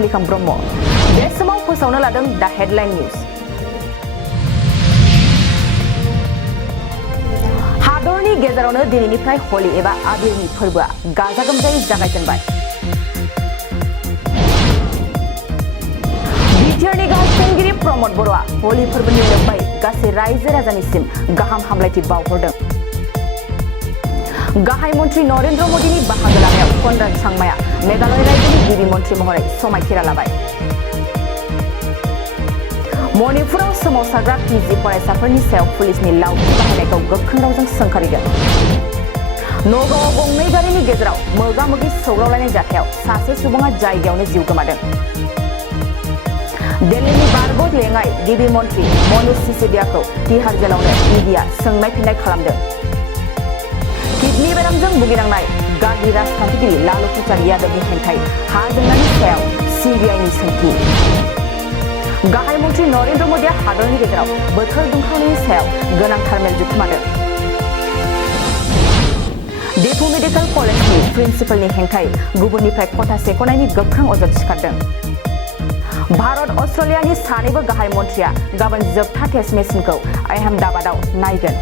खिलिखां ब्रह्म बे समाव फोसावनो लादों दा हेडलाइन निउज। हादरनि गेजेरावनो दिनैनिफ्राय हलि एबा आबिरनि फोरबोआ गाजा गोमजायै जागायजेनबाय। बिटिआरनि गाहाय खुंगिरि प्रमद बर'आ हलि फोरबोनि लोब्बायै गासै रायजो राजानिसिम गाहाम हामलायथि बावहरदों। गाहाय मन्त्री नरेन्द्र मोदीनि बाहागो लानायाव कनराड सांमाया मेघालय रायजोनि गिबि मन्त्री महरै समायखिरा लाबाय। मणिपुराव सोमावसारग्रा पिजि फरायसाफोरनि सायाव पुलिसनि लावथि बाहायनायखौ गोख्रों रावजों सोंखारिदों। नगावआव गंनै गारिनि गेजेराव मोगा-मोगि सौग्रावलायनाय जाथायाव सासे सुबुङा जायगायावनो जिउ गोमादों। दिल्लीनि बारग' लेङाइ गिबि मन्त्री मनोज सिसोदियाखौ तिहार जेलावनो इडिआ सोंनाय फिननाय खालामदों। किडनी बेरामजों भुगिनांनाय गागि राजखान्थिगिरि लालु प्रसाद यादवनि हेंथायै हा जेंनानि सायाव सिबिआइनि सोंथि। गाहाय मन्त्री नरेन्द्र मोदीआ हादरनि गेजेराव बोथोर दुंखावनायनि सायाव गोनांथार मेल जुथुमादों। डिफु मेडिकेल कलेजनि प्रिन्सिपालनि हेंथायै गुबुननिफ्राय खथा सेख'नायनि गोख्रों अजद सिखारदों। भारत अस्ट्रेलियानि सानैबो गाहाय मन्थ्रिया गाबोन जोबथा टेस्ट मेचखौ आहमेदाबादाव नायगोन।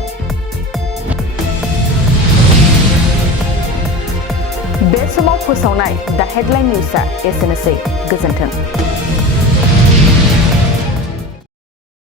बे समाव फोसावनाय दा हेडलाइन निउजआ एसेनोसै। गोजोन्थों।